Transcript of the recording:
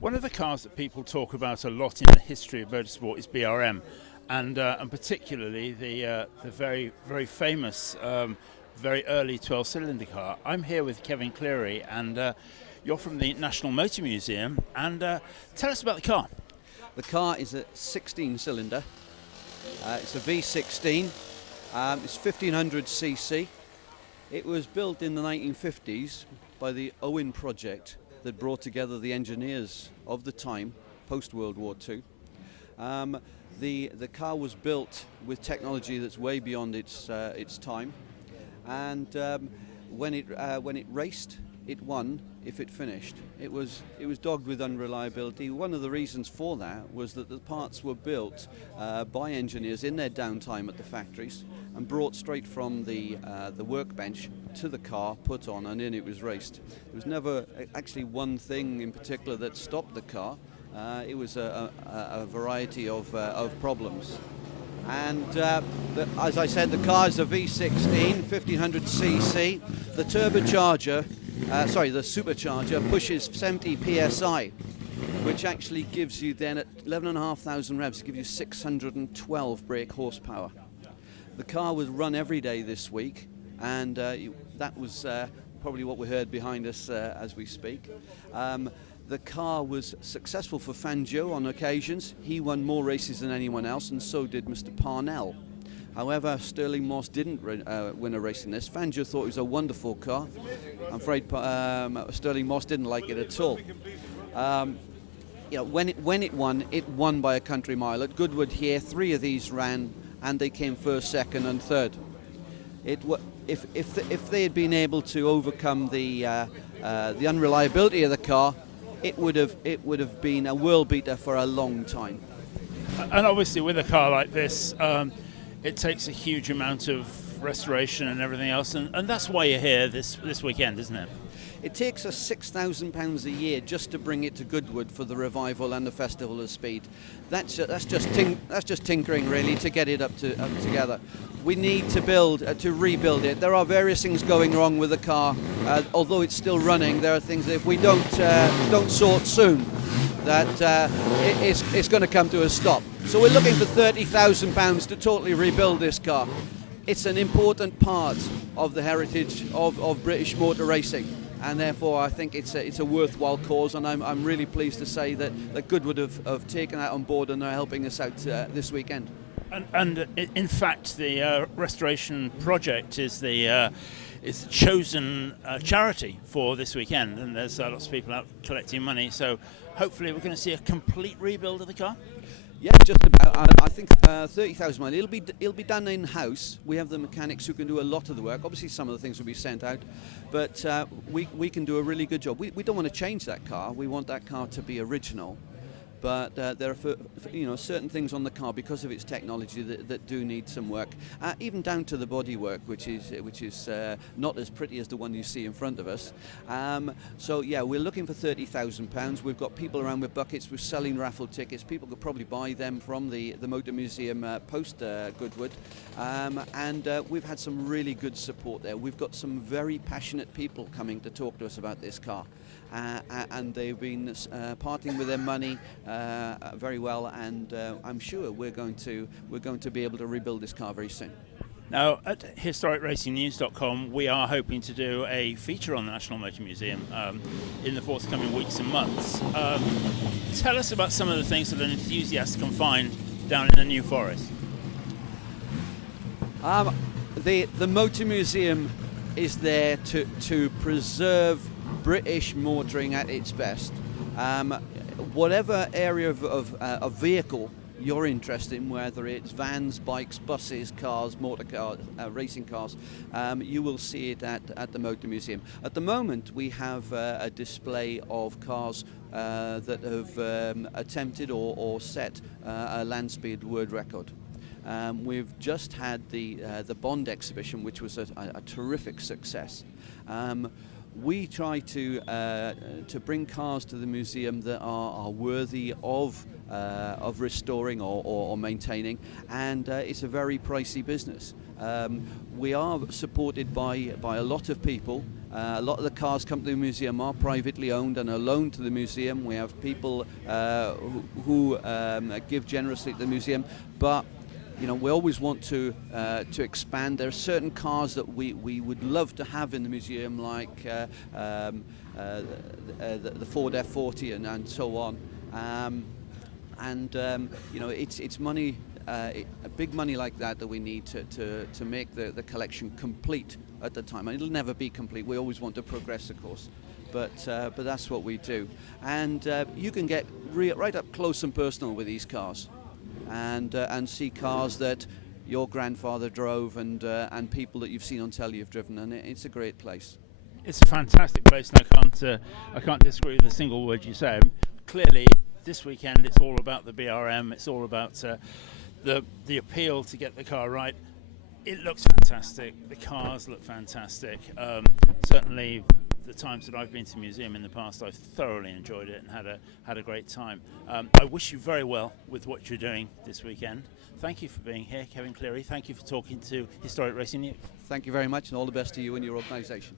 One of the cars that people talk about a lot in the history of motorsport is BRM, and particularly the very famous, very early 12-cylinder car. I'm here with Kevin Cleary, and you're from the National Motor Museum. And tell us about the car. The car is a 16-cylinder. It's a V16. It's 1500cc. It was built in the 1950s by the Owen project that brought together the engineers of the time, post-World War II. The car was built with technology that's way beyond its time, and when it raced, it won if it finished. It was dogged with unreliability. One of the reasons for that was that the parts were built by engineers in their downtime at the factories and brought straight from the workbench to the car, put on, and in it was raced. There was never actually one thing in particular that stopped the car. It was a variety of problems. And as I said, the car is a V16, 1500cc. The turbocharger, the supercharger pushes 70 psi, which actually gives you then at 11,500 revs, it gives you 612 brake horsepower. The car was run every day this week, and that was probably what we heard behind us as we speak. The car was successful for Fangio on occasions. He won more races than anyone else, and so did Mr. Parnell. However, Stirling Moss didn't win a race in this. Fangio thought it was a wonderful car. I'm afraid Stirling Moss didn't like it at all. When it won by a country mile. At Goodwood here, 3 of these ran, and they came first, second, and third. If they had been able to overcome the unreliability of the car, it would have been a world beater for a long time. And obviously, with a car like this, it takes a huge amount of restoration and everything else, and that's why you're here this weekend, isn't it? It takes us £6,000 a year just to bring it to Goodwood for the revival and the Festival of Speed. That's just tinkering really to get it up together. We need to rebuild it. There are various things going wrong with the car. Although it's still running, there are things that if we don't sort soon, that it's going to come to a stop. So we're looking for £30,000 to totally rebuild this car. It's an important part of the heritage of British motor racing, and therefore I think it's a worthwhile cause, and I'm really pleased to say that Goodwood have taken that on board and are helping us out this weekend. And in fact, the restoration project is the chosen charity for this weekend, and there's lots of people out collecting money. So hopefully we're going to see a complete rebuild of the car. Yeah, just about. I think 30,000 money. It'll be done in house. We have the mechanics who can do a lot of the work. Obviously, some of the things will be sent out, but we can do a really good job. We don't want to change that car. We want that car to be original. But there are certain things on the car because of its technology that do need some work, even down to the bodywork, which is not as pretty as the one you see in front of us. So yeah, we're looking for £30,000. We've got people around with buckets. We're selling raffle tickets. People could probably buy them from the Motor Museum post Goodwood, and we've had some really good support there. We've got some very passionate people coming to talk to us about this car. And they've been parting with their money very well, and I'm sure we're going to be able to rebuild this car very soon. Now, at historicracingnews.com, we are hoping to do a feature on the National Motor Museum in the forthcoming weeks and months. Tell us about some of the things that an enthusiast can find down in the New Forest. The Motor Museum is there to preserve British motoring at its best. Whatever area of vehicle you're interested in, whether it's vans, bikes, buses, cars, motor cars, racing cars, you will see it at the Motor Museum. At the moment, we have a display of cars that have attempted or set a land speed world record. We've just had the Bond exhibition, which was a terrific success. we try to bring cars to the museum that are worthy of restoring or maintaining, and it's a very pricey business. We are supported by a lot of people. A lot of the cars come to the museum are privately owned and are loaned to the museum. We have people who give generously to the museum, but we always want to expand. There are certain cars that we would love to have in the museum, like the Ford F40 and so on. It's money, a big money like that we need to make the collection complete at the time. And it'll never be complete. We always want to progress, of course, but that's what we do. And you can get right up close and personal with these cars, and see cars that your grandfather drove, and people that you've seen on telly have driven, and it's a great place. It's a fantastic place, and I can't disagree with a single word you say. Clearly, this weekend it's all about the BRM. It's all about the appeal to get the car right. It looks fantastic. The cars look fantastic. Certainly, the times that I've been to the museum in the past, I've thoroughly enjoyed it and had a great time. I wish you very well with what you're doing this weekend. Thank you for being here, Kevin Cleary. Thank you for talking to Historic Racing News. Thank you very much, and all the best to you and your organisation.